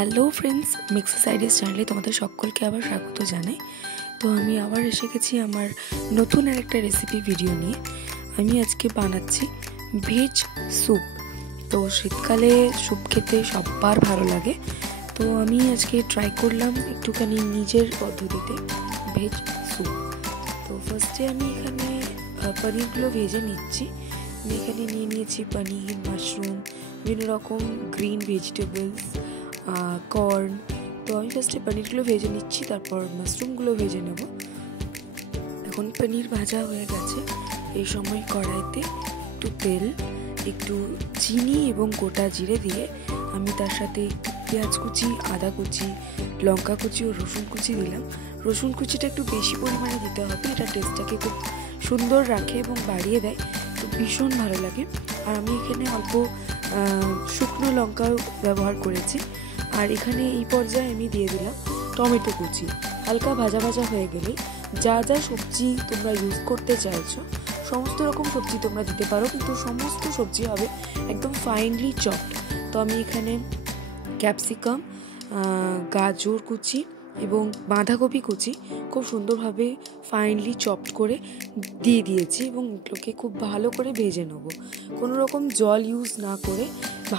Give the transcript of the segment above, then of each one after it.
Hello friends, mixes ideas চ্যানেলে তোমাদের সকলকে আবার স্বাগত জানাই। তো আমি আবার এসে গেছি আমার নতুন আরেকটা রেসিপি ভিডিও নিয়ে। আমি আজকে বানাচ্ছি ভেজ স্যুপ। তো শীতকালে স্যুপ খেতে সবার ভালো লাগে, তো আমি আজকে ট্রাই করলাম একটুখানি নিজের পদ্ধতিতে ভেজ স্যুপ। তো ফার্স্টে আমি এখানে পনিরগুলো ভেজে নিচ্ছি। আমি এখানে নিয়ে নিয়েছি পনির, মাশরুম, বিভিন্ন রকম গ্রিন ভেজিটেবলস, কর্ন। তো আমি ফার্স্টে পনিরগুলো ভেজে নিচ্ছি, তারপর মাশরুমগুলো ভেজে নেব। এখন পনির ভাজা হয়ে গেছে। এই সময় কড়াইতে একটু তেল, একটু চিনি এবং গোটা জিরে দিয়ে আমি তার সাথে পেঁয়াজ কুচি, আদা কুচি, লঙ্কা কুচি ও রসুন কুচি দিলাম। রসুন কুচিটা একটু বেশি পরিমাণে দিতে হবে, এটা টেস্টটাকে খুব সুন্দর রাখে এবং বাড়িয়ে দেয়, তো ভীষণ ভালো লাগে। আর আমি এখানে অল্প শুকনো লঙ্কাও ব্যবহার করেছি। আর এখানে এই পর্যায়ে আমি দিয়ে দিলাম টমেটো কুচি। হালকা ভাজা ভাজা হয়ে গেলে যা যা সবজি তোমরা ইউজ করতে চাইছো সমস্ত রকম সবজি তোমরা দিতে পারো, কিন্তু সমস্ত সবজি হবে একদম ফাইনলি চপড। তো আমি এখানে ক্যাপসিকাম, গাজর কুচি এবং বাঁধাকপি কুচি খুব সুন্দরভাবে ফাইনলি চপড করে দিয়ে দিয়েছি এবং এগুলোকে খুব ভালো করে ভেজে নেব। কোনো রকম জল ইউজ না করে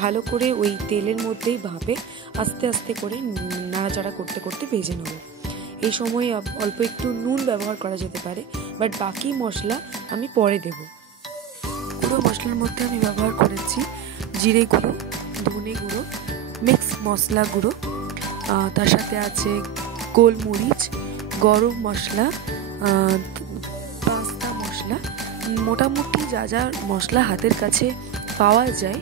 ভালো করে ওই তেলের মধ্যেই ভাবে আস্তে আস্তে করে নাড়াচাড়া করতে করতে ভেজে নেব। এই সময় অল্প একটু নুন ব্যবহার করা যেতে পারে, বাট বাকি মশলা আমি পরে দেব। পুরো মশলার মধ্যে আমি ব্যবহার করেছি জিরে গুঁড়ো, ধনে গুঁড়ো, মিক্স মশলা গুঁড়ো, তার সাথে আছে গোলমরিচ, গরম মশলা, পাস্তা মশলা। মোটামুটি যা যা মশলা হাতের কাছে পাওয়া যায়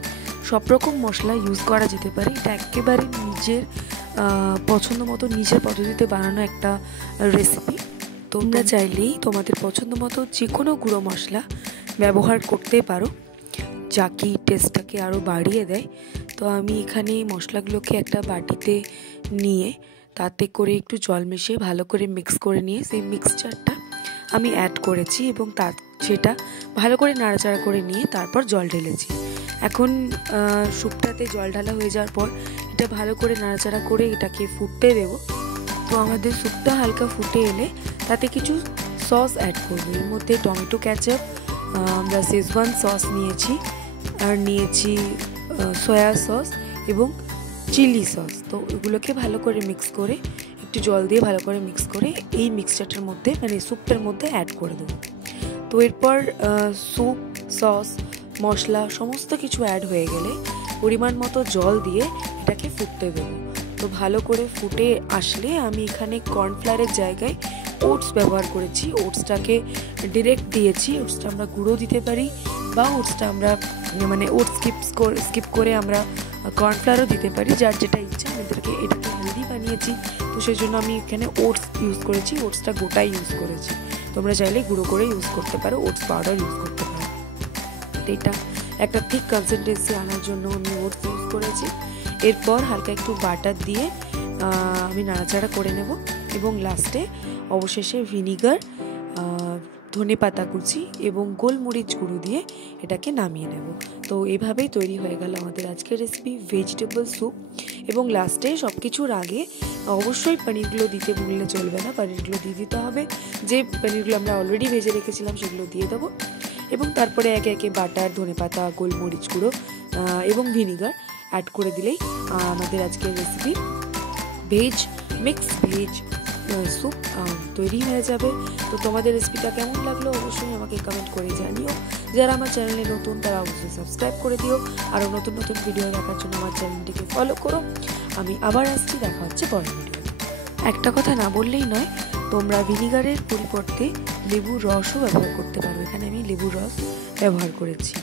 সব রকম মশলা ইউজ করা যেতে পারে। এটা একেবারে নিজের পছন্দ মতো নিজের পদ্ধতিতে বানানো একটা রেসিপি। তোমরা চাইলেই তোমাদের পছন্দ মতো যে কোনো গুঁড়ো মশলা ব্যবহার করতে পারো, যা কি টেস্টটাকে আরও বাড়িয়ে দেয়। তো আমি এখানে মশলাগুলোকে একটা বাটিতে নিয়ে তাতে করে একটু জল মিশিয়ে ভালো করে মিক্স করে নিয়ে সেই মিক্সচারটা আমি অ্যাড করেছি এবং সেটা ভালো করে নাড়াচাড়া করে নিয়ে তারপর জল ঢেলেছি। এখন স্যুপটাতে জল ঢালা হয়ে যাওয়ার পর এটা ভালো করে নাড়াচাড়া করে এটাকে ফুটতে দেব। তো আমাদের স্যুপটা হালকা ফুটে এলে তাতে কিছু সস অ্যাড করবো। এর মধ্যে টমেটো ক্যাচাপ, আমরা শেজওয়ান সস নিয়েছি, আর নিয়েছি সয়া সস এবং চিলি সস। তো এগুলোকে ভালো করে মিক্স করে একটু জল দিয়ে ভালো করে মিক্স করে এই মিক্সচারটার মধ্যে মানে স্যুপটার মধ্যে অ্যাড করে দেবো। তো এরপর স্যুপ, সস, মশলা সমস্ত কিছু অ্যাড হয়ে গেলে পরিমাণ মতো জল দিয়ে এটাকে ফুটতে দেবো। তো ভালো করে ফুটে আসলে আমি এখানে কর্নফ্লাওয়ারের জায়গায় ওটস ব্যবহার করেছি। ওটসটাকে ডিরেক্ট দিয়েছি। ওটসটা আমরা গুঁড়ো দিতে পারি বা ওটসটা আমরা ওটস স্কিপ করে আমরা কর্নফ্লাওয়ারও দিতে পারি, যার যেটা ইচ্ছা। আমাদেরকে এটাকে হেলদি বানিয়েছি, তো সেই জন্য আমি এখানে ওটস ইউজ করেছি। ওটসটা গোটাই ইউজ করেছি, তোমরা চাইলে গুঁড়ো করে ইউজ করতে পারো, ওটস পাউডার ইউজ করতে পারো। তো এটা একটা ঠিক কনসিস্টেন্সি আনার জন্য আমি ওটস ইউজ করেছি। এরপর হালকা একটু বাটার দিয়ে আমি নাড়াচাড়া করে নেব এবং লাস্টে অবশেষে ভিনিগার, ধনেপাতা কুচি এবং গোলমরিচ গুঁড়ো দিয়ে এটাকে নামিয়ে নেব। তো এভাবেই তৈরি হয়ে গেল আমাদের আজকের রেসিপি ভেজিটেবল স্যুপ। এবং লাস্টে সব কিছুর আগে অবশ্যই পনিরগুলো দিতে ভুললে চলবে না। পনিরগুলো দিয়ে দিতে হবে, যে পনিরগুলো আমরা অলরেডি ভেজে রেখেছিলাম সেগুলো দিয়ে দেবো। এবং তারপরে একে একে বাটার, ধনেপাতা, গোলমরিচ গুঁড়ো এবং ভিনিগার অ্যাড করে দিলেই আমাদের আজকের রেসিপি মিক্স ভেজ স্যুপ তৈরি হয়ে যাবে। তো তোমাদের রেসিপিটা কেমন লাগলো অবশ্যই আমাকে কমেন্ট করে জানিও। যারা আমার চ্যানেলে নতুন তারা অবশ্যই সাবস্ক্রাইব করে দিও। আরও নতুন নতুন ভিডিও দেখার জন্য আমার চ্যানেলটিকে ফলো করো। আমি আবার আসছি, দেখা হচ্ছে পরের ভিডিও। একটা কথা না বললেই নয়, তোমরা ভিনিগারের পরিবর্তে লেবুর রসও ব্যবহার করতে পারো। এখানে আমি লেবুর রস ব্যবহার করেছি।